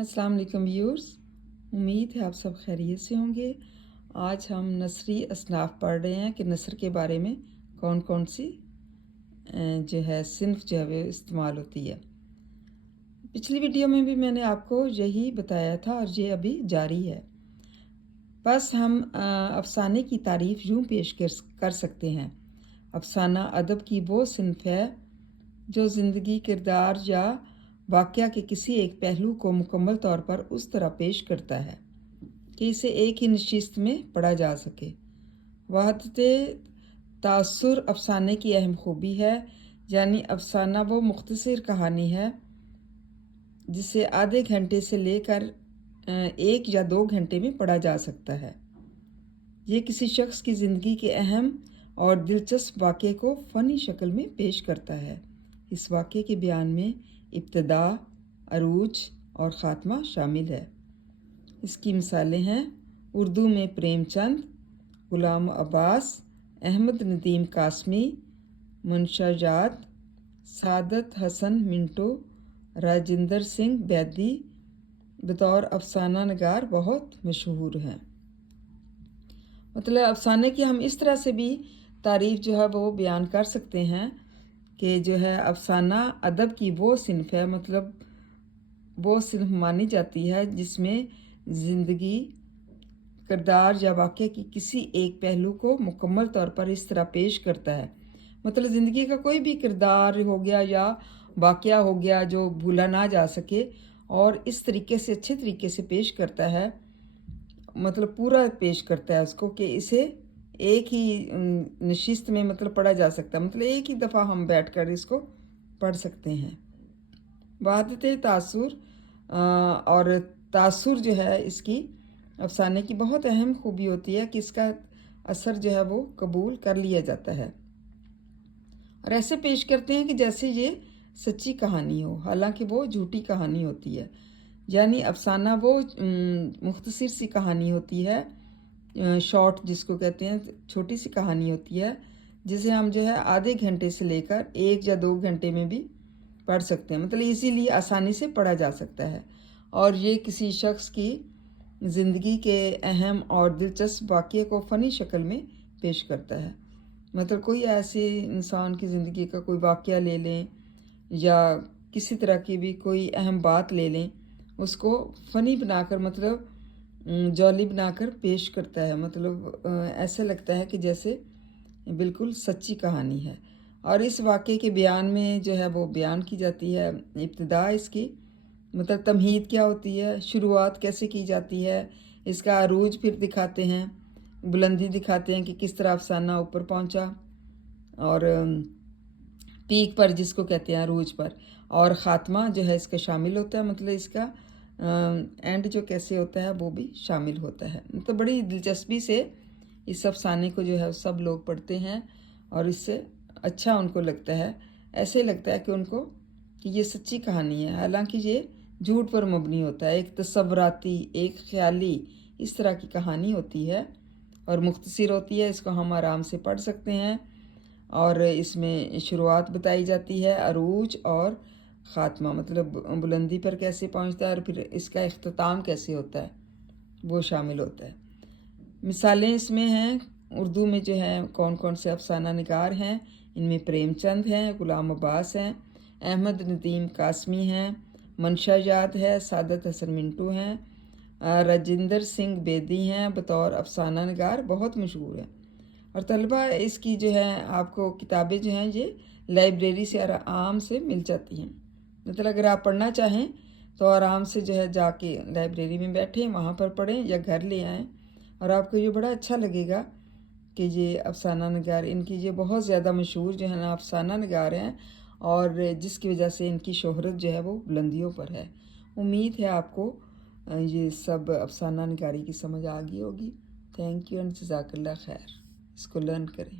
अस्सलाम वालेकुम व्यूअर्स, उम्मीद है आप सब खैरियत से होंगे। आज हम नसरी असनाफ पढ़ रहे हैं कि नसर के बारे में कौन कौन सी जो है सिन्फ जो है वो इस्तेमाल होती है। पिछली वीडियो में भी मैंने आपको यही बताया था और ये अभी जारी है। बस हम अफसाने की तारीफ़ यूँ पेश कर सकते हैं। अफसाना अदब की वो सिन्फ है जो ज़िंदगी, किरदार या वाक़या के किसी एक पहलू को मुकम्मल तौर पर उस तरह पेश करता है कि इसे एक ही नशिस्त में पढ़ा जा सके। वहदत तासुर अफसाने की अहम खूबी है, यानी अफसाना वो मुख्तसर कहानी है जिसे आधे घंटे से लेकर 1 या 2 घंटे में पढ़ा जा सकता है। ये किसी शख्स की ज़िंदगी के अहम और दिलचस्प वाक़े को फ़नी शक्ल में पेश करता है। इस वाक़े के बयान में इब्तिदा, अरूज और ख़ात्मा शामिल है। इसकी मिसालें हैं उर्दू में प्रेमचंद, गुलाम अब्बास, अहमद नदीम कासमी, मुंशाजात, सादत हसन मिंटो, राजिंदर सिंह बैदी बतौर अफसाना नगार बहुत मशहूर हैं। मतलब अफसाने की हम इस तरह से भी तारीफ़ जो है वो बयान कर सकते हैं कि जो है अफसाना अदब की वो सिन्फ है, मतलब वो सिन्फ मानी जाती है जिसमें ज़िंदगी, किरदार या वाक़े की किसी एक पहलू को मुकम्मल तौर पर इस तरह पेश करता है। मतलब ज़िंदगी का कोई भी किरदार हो गया या वाक़या हो गया जो भूला ना जा सके और इस तरीके से अच्छे तरीके से पेश करता है, मतलब पूरा पेश करता है उसको कि इसे एक ही नशिस्त में मतलब पढ़ा जा सकता है, मतलब एक ही दफ़ा हम बैठकर इसको पढ़ सकते हैं। वहदत तासुर और तासुर जो है इसकी अफसाने की बहुत अहम खूबी होती है कि इसका असर जो है वो कबूल कर लिया जाता है और ऐसे पेश करते हैं कि जैसे ये सच्ची कहानी हो, हालांकि वो झूठी कहानी होती है। यानी अफसाना वो मुख्तसर सी कहानी होती है, शॉर्ट जिसको कहते हैं, छोटी सी कहानी होती है जिसे हम जो है आधे घंटे से लेकर 1 या 2 घंटे में भी पढ़ सकते हैं, मतलब इजीली आसानी से पढ़ा जा सकता है। और ये किसी शख्स की ज़िंदगी के अहम और दिलचस्प वाक़ये को फ़नी शक्ल में पेश करता है। मतलब कोई ऐसे इंसान की ज़िंदगी का कोई वाक़या ले लें या किसी तरह की भी कोई अहम बात ले लें, उसको फ़नी बनाकर मतलब जॉली बनाकर पेश करता है। मतलब ऐसा लगता है कि जैसे बिल्कुल सच्ची कहानी है। और इस वाक़े के बयान में जो है वो बयान की जाती है इब्तिदा इसकी, मतलब तमहीद क्या होती है, शुरुआत कैसे की जाती है, इसका अरूज फिर दिखाते हैं, बुलंदी दिखाते हैं कि किस तरह अफसाना ऊपर पहुंचा और पीक पर जिसको कहते हैं अरूज पर, और ख़ात्मा जो है इसका शामिल होता है, मतलब इसका एंड जो कैसे होता है वो भी शामिल होता है। तो बड़ी दिलचस्पी से इस अफसाने को जो है सब लोग पढ़ते हैं और इससे अच्छा उनको लगता है, ऐसे लगता है कि उनको कि ये सच्ची कहानी है, हालांकि ये झूठ पर मबनी होता है। एक तसव्वुराती, एक ख्याली इस तरह की कहानी होती है और मुख्तसर होती है, इसको हम आराम से पढ़ सकते हैं। और इसमें शुरुआत बताई जाती है, अरूज और ख़ात्मा मतलब बुलंदी पर कैसे पहुंचता है और फिर इसका इख्तिताम कैसे होता है वो शामिल होता है। मिसालें इसमें हैं उर्दू में जो है कौन कौन से अफसाना निगार हैं, इनमें प्रेमचंद हैं, गुलाम अब्बास हैं, अहमद नदीम कासमी हैं, मंशाजात है, सादत हसन मिंटू हैं, राजिंदर सिंह बेदी हैं, बतौर अफसाना निगार बहुत मशहूर हैं। और तलबा इसकी जो है आपको किताबें जो हैं ये लाइब्रेरी से आराम से मिल जाती हैं, मतलब अगर आप पढ़ना चाहें तो आराम से जो है जाके लाइब्रेरी में बैठें, वहाँ पर पढ़ें या घर ले आएँ और आपको ये बड़ा अच्छा लगेगा कि ये अफसाना निगार, इनकी ये बहुत ज़्यादा मशहूर जो है ना अफसाना निगार हैं और जिसकी वजह से इनकी शोहरत जो है वो बुलंदियों पर है। उम्मीद है आपको ये सब अफसाना निगारी की समझ आ गई होगी। थैंक यू एंड जज़ाकल्लाह खैर। इसको लर्न करें।